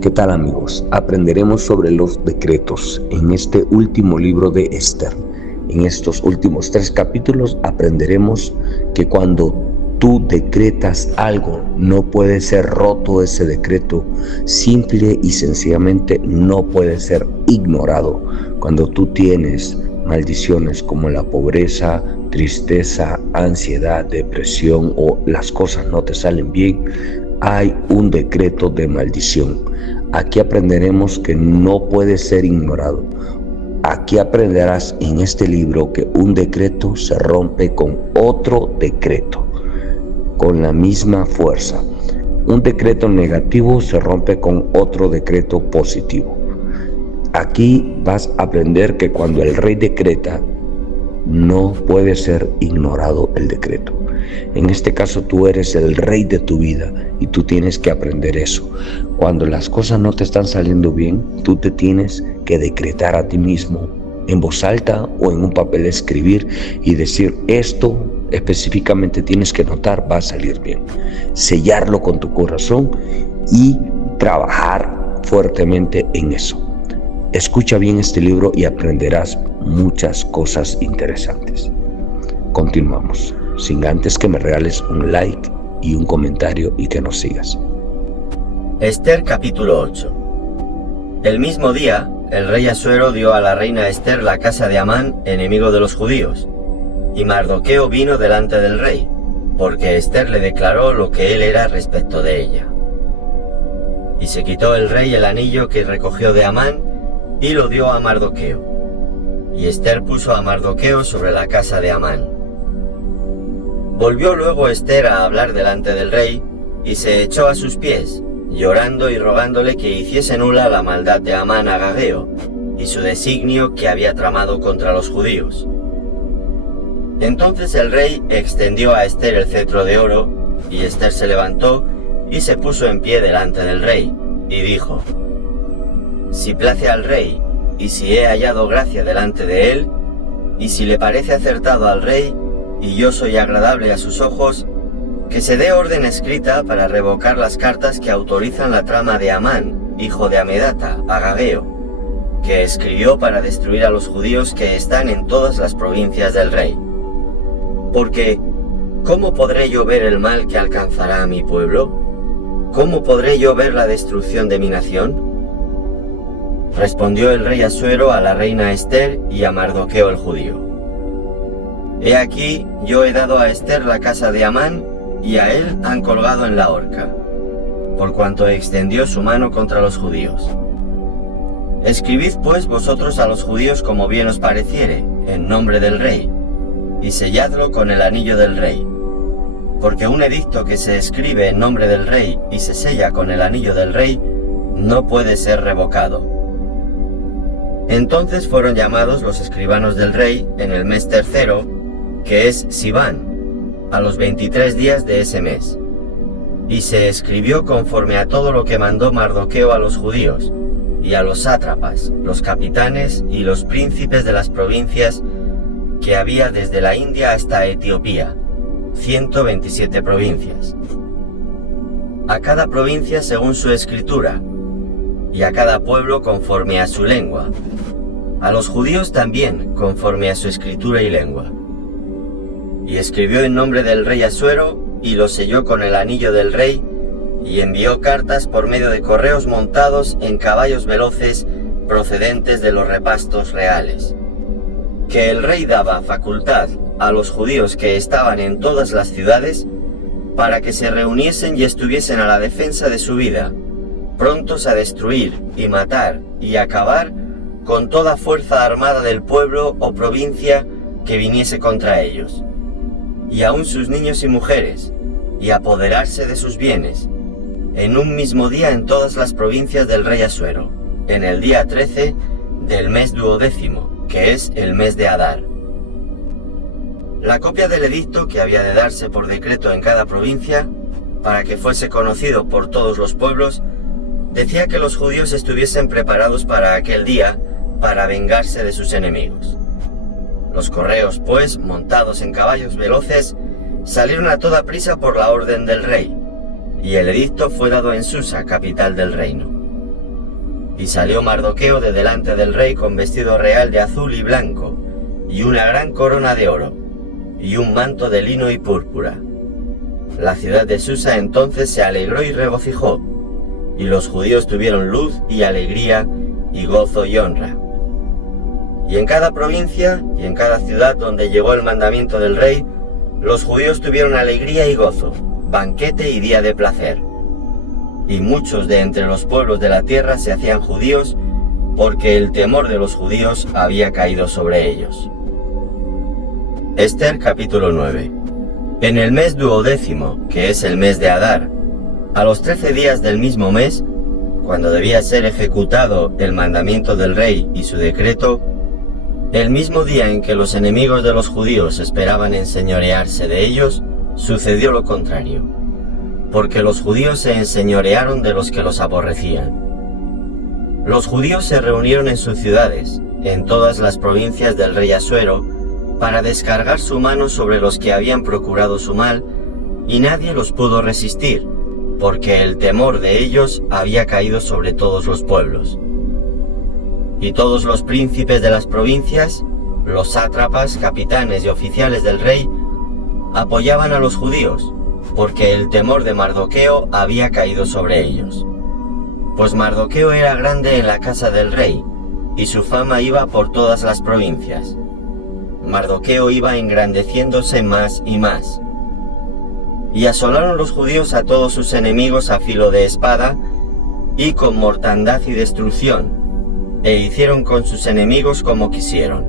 ¿Qué tal, amigos? Aprenderemos sobre los decretos en este último libro de Esther. En estos últimos 3 capítulos aprenderemos que cuando tú decretas algo, no puede ser roto ese decreto, simple y sencillamente no puede ser ignorado. Cuando tú tienes maldiciones como la pobreza, tristeza, ansiedad, depresión o las cosas no te salen bien, hay un decreto de maldición. Aquí aprenderemos que no puede ser ignorado. Aquí aprenderás en este libro que un decreto se rompe con otro decreto, con la misma fuerza. Un decreto negativo se rompe con otro decreto positivo. Aquí vas a aprender que cuando el rey decreta, no puede ser ignorado el decreto. En este caso tú eres el rey de tu vida y tú tienes que aprender eso. Cuando las cosas no te están saliendo bien, tú te tienes que decretar a ti mismo en voz alta o en un papel escribir y decir esto específicamente tienes que notar, va a salir bien. Sellarlo con tu corazón y trabajar fuertemente en eso. Escucha bien este libro y aprenderás muchas cosas interesantes. Continuamos, sin antes que me regales un like y un comentario y que nos sigas. Esther capítulo 8. El mismo día, el rey Asuero dio a la reina Esther la casa de Amán, enemigo de los judíos, y Mardoqueo vino delante del rey, porque Esther le declaró lo que él era respecto de ella. Y se quitó el rey el anillo que recogió de Amán y lo dio a Mardoqueo. Y Esther puso a Mardoqueo sobre la casa de Amán. Volvió luego Esther a hablar delante del rey, y se echó a sus pies, llorando y rogándole que hiciese nula la maldad de Amán agageo, y su designio que había tramado contra los judíos. Entonces el rey extendió a Esther el cetro de oro, y Esther se levantó y se puso en pie delante del rey, y dijo: Si place al rey, y si he hallado gracia delante de él, y si le parece acertado al rey, y yo soy agradable a sus ojos, que se dé orden escrita para revocar las cartas que autorizan la trama de Amán, hijo de Amedata, agageo, que escribió para destruir a los judíos que están en todas las provincias del rey. Porque, ¿cómo podré yo ver el mal que alcanzará a mi pueblo? ¿Cómo podré yo ver la destrucción de mi nación? Respondió el rey Asuero a la reina Esther y a Mardoqueo el judío: He aquí, yo he dado a Esther la casa de Amán, y a él han colgado en la horca, por cuanto extendió su mano contra los judíos. Escribid pues vosotros a los judíos como bien os pareciere, en nombre del rey, y selladlo con el anillo del rey, porque un edicto que se escribe en nombre del rey y se sella con el anillo del rey, no puede ser revocado. Entonces fueron llamados los escribanos del rey en el mes tercero, que es Siván, a los 23 días de ese mes. Y se escribió conforme a todo lo que mandó Mardoqueo a los judíos, y a los sátrapas, los capitanes y los príncipes de las provincias que había desde la India hasta Etiopía, 127 provincias. A cada provincia según su escritura, y a cada pueblo conforme a su lengua. A los judíos también conforme a su escritura y lengua. Y escribió en nombre del rey Asuero, y lo selló con el anillo del rey, y envió cartas por medio de correos montados en caballos veloces procedentes de los repastos reales, que el rey daba facultad a los judíos que estaban en todas las ciudades, para que se reuniesen y estuviesen a la defensa de su vida, prontos a destruir y matar y acabar con toda fuerza armada del pueblo o provincia que viniese contra ellos, y aun sus niños y mujeres, y apoderarse de sus bienes, en un mismo día en todas las provincias del rey Asuero, en el día 13 del mes 12º, que es el mes de Adar. La copia del edicto que había de darse por decreto en cada provincia, para que fuese conocido por todos los pueblos, decía que los judíos estuviesen preparados para aquel día, para vengarse de sus enemigos. Los correos, pues, montados en caballos veloces, salieron a toda prisa por la orden del rey, y el edicto fue dado en Susa, capital del reino. Y salió Mardoqueo de delante del rey con vestido real de azul y blanco, y una gran corona de oro, y un manto de lino y púrpura. La ciudad de Susa entonces se alegró y regocijó, y los judíos tuvieron luz y alegría y gozo y honra. Y en cada provincia y en cada ciudad donde llegó el mandamiento del rey, los judíos tuvieron alegría y gozo, banquete y día de placer. Y muchos de entre los pueblos de la tierra se hacían judíos, porque el temor de los judíos había caído sobre ellos. Ester capítulo 9. En el mes 12º, que es el mes de Adar, a los 13 días del mismo mes, cuando debía ser ejecutado el mandamiento del rey y su decreto, el mismo día en que los enemigos de los judíos esperaban enseñorearse de ellos, sucedió lo contrario, porque los judíos se enseñorearon de los que los aborrecían. Los judíos se reunieron en sus ciudades, en todas las provincias del rey Asuero, para descargar su mano sobre los que habían procurado su mal, y nadie los pudo resistir, porque el temor de ellos había caído sobre todos los pueblos. Y todos los príncipes de las provincias, los sátrapas, capitanes y oficiales del rey, apoyaban a los judíos, porque el temor de Mardoqueo había caído sobre ellos. Pues Mardoqueo era grande en la casa del rey, y su fama iba por todas las provincias. Mardoqueo iba engrandeciéndose más y más. Y asolaron los judíos a todos sus enemigos a filo de espada, y con mortandad y destrucción, e hicieron con sus enemigos como quisieron.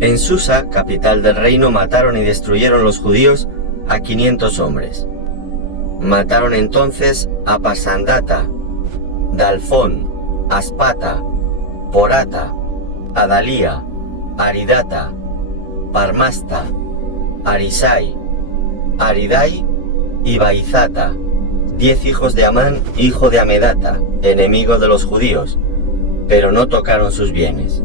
En Susa, capital del reino, mataron y destruyeron los judíos a 500 hombres. Mataron entonces a Pasandata, Dalfón, Aspata, Porata, Adalía, Aridata, Parmasta, Arisai, Aridai y Baizata, 10 hijos de Amán, hijo de Amedata, enemigo de los judíos, pero no tocaron sus bienes.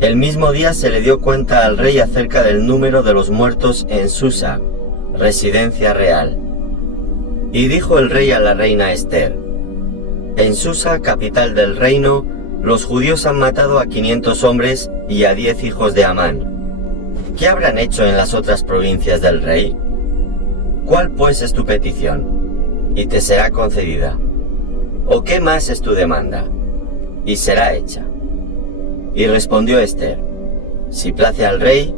El mismo día se le dio cuenta al rey acerca del número de los muertos en Susa, residencia real. Y dijo el rey a la reina Ester: en Susa, capital del reino, los judíos han matado a 500 hombres y a 10 hijos de Amán. ¿Qué habrán hecho en las otras provincias del rey? ¿Cuál pues es tu petición? Y te será concedida. ¿O qué más es tu demanda? Y será hecha. Y respondió Ester: si place al rey,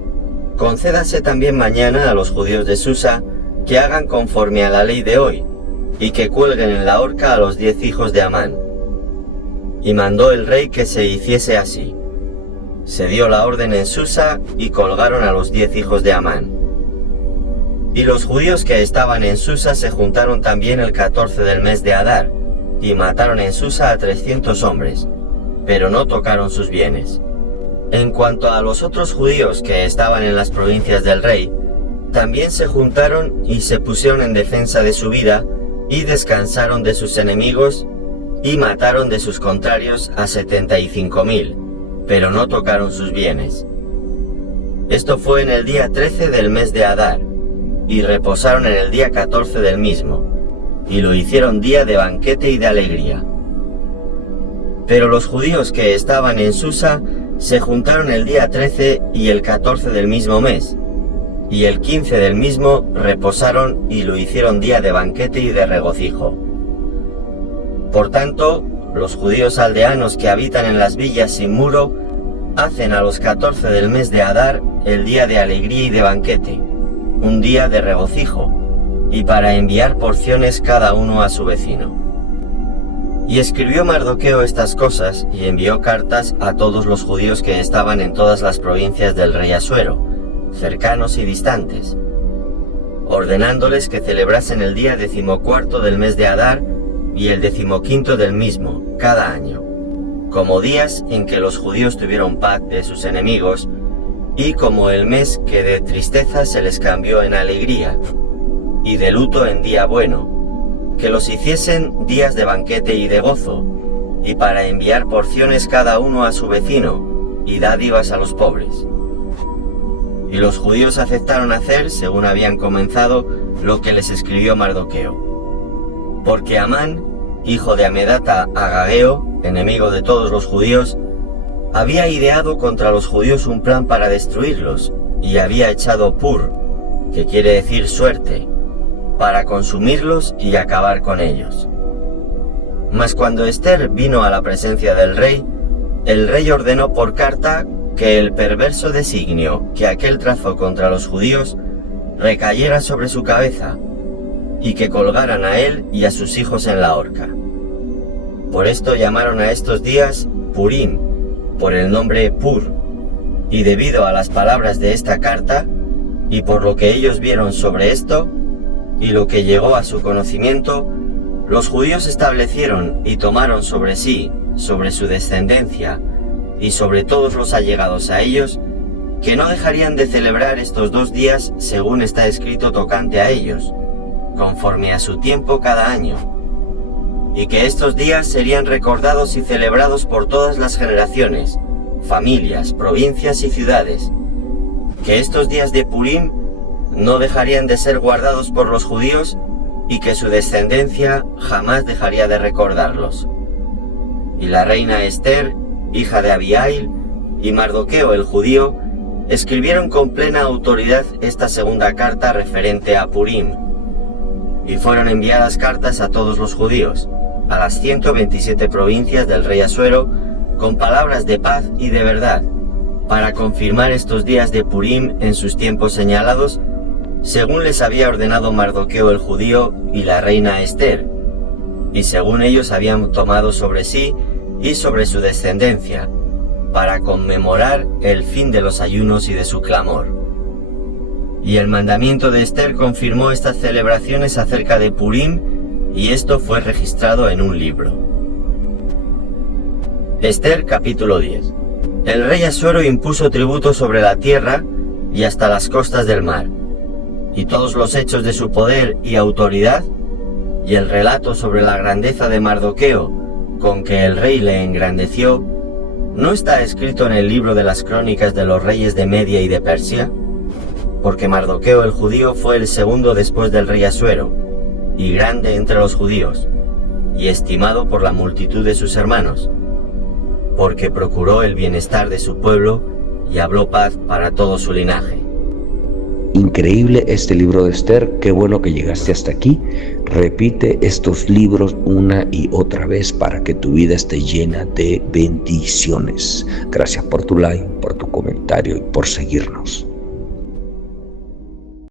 concédase también mañana a los judíos de Susa que hagan conforme a la ley de hoy, y que cuelguen en la horca a los 10 hijos de Amán. Y mandó el rey que se hiciese así. Se dio la orden en Susa y colgaron a los 10 hijos de Amán. Y los judíos que estaban en Susa se juntaron también el 14 del mes de Adar, y mataron en Susa a 300 hombres, pero no tocaron sus bienes. En cuanto a los otros judíos que estaban en las provincias del rey, también se juntaron y se pusieron en defensa de su vida, y descansaron de sus enemigos, y mataron de sus contrarios a 75,000, pero no tocaron sus bienes. Esto fue en el día 13 del mes de Adar, y reposaron en el día 14 del mismo, y lo hicieron día de banquete y de alegría. Pero los judíos que estaban en Susa se juntaron el día 13 y el 14 del mismo mes, y el 15 del mismo reposaron y lo hicieron día de banquete y de regocijo. Por tanto, los judíos aldeanos que habitan en las villas sin muro hacen a los 14 del mes de Adar el día de alegría y de banquete, un día de regocijo, y para enviar porciones cada uno a su vecino. Y escribió Mardoqueo estas cosas y envió cartas a todos los judíos que estaban en todas las provincias del rey Asuero, cercanos y distantes, ordenándoles que celebrasen el día 14 del mes de Adar y el 15 del mismo, cada año, como días en que los judíos tuvieron paz de sus enemigos, y como el mes que de tristeza se les cambió en alegría, y de luto en día bueno, que los hiciesen días de banquete y de gozo, y para enviar porciones cada uno a su vecino, y dádivas a los pobres. Y los judíos aceptaron hacer, según habían comenzado, lo que les escribió Mardoqueo. Porque Amán hijo de Amedata Agageo, enemigo de todos los judíos, había ideado contra los judíos un plan para destruirlos y había echado pur, que quiere decir suerte, para consumirlos y acabar con ellos. Mas cuando Ester vino a la presencia del rey, el rey ordenó por carta que el perverso designio que aquel trazó contra los judíos recayera sobre su cabeza, y que colgaran a él y a sus hijos en la horca. Por esto llamaron a estos días Purim, por el nombre Pur, y debido a las palabras de esta carta, y por lo que ellos vieron sobre esto, y lo que llegó a su conocimiento, los judíos establecieron y tomaron sobre sí, sobre su descendencia, y sobre todos los allegados a ellos, que no dejarían de celebrar estos 2 días según está escrito tocante a ellos, conforme a su tiempo cada año, y que estos días serían recordados y celebrados por todas las generaciones, familias, provincias y ciudades, que estos días de Purim no dejarían de ser guardados por los judíos y que su descendencia jamás dejaría de recordarlos. Y la reina Ester, hija de Abihail, y Mardoqueo el judío, escribieron con plena autoridad esta segunda carta referente a Purim, y fueron enviadas cartas a todos los judíos, a las 127 provincias del rey Asuero, con palabras de paz y de verdad, para confirmar estos días de Purim en sus tiempos señalados, según les había ordenado Mardoqueo el judío y la reina Ester, y según ellos habían tomado sobre sí y sobre su descendencia, para conmemorar el fin de los ayunos y de su clamor. Y el mandamiento de Ester confirmó estas celebraciones acerca de Purim, y esto fue registrado en un libro. Ester capítulo 10. El rey Asuero impuso tributo sobre la tierra y hasta las costas del mar, y todos los hechos de su poder y autoridad, y el relato sobre la grandeza de Mardoqueo, con que el rey le engrandeció, ¿no está escrito en el libro de las crónicas de los reyes de Media y de Persia? Porque Mardoqueo el judío fue el segundo después del rey Asuero, y grande entre los judíos, y estimado por la multitud de sus hermanos, porque procuró el bienestar de su pueblo y habló paz para todo su linaje. Increíble este libro de Ester, qué bueno que llegaste hasta aquí. Repite estos libros una y otra vez para que tu vida esté llena de bendiciones. Gracias por tu like, por tu comentario y por seguirnos.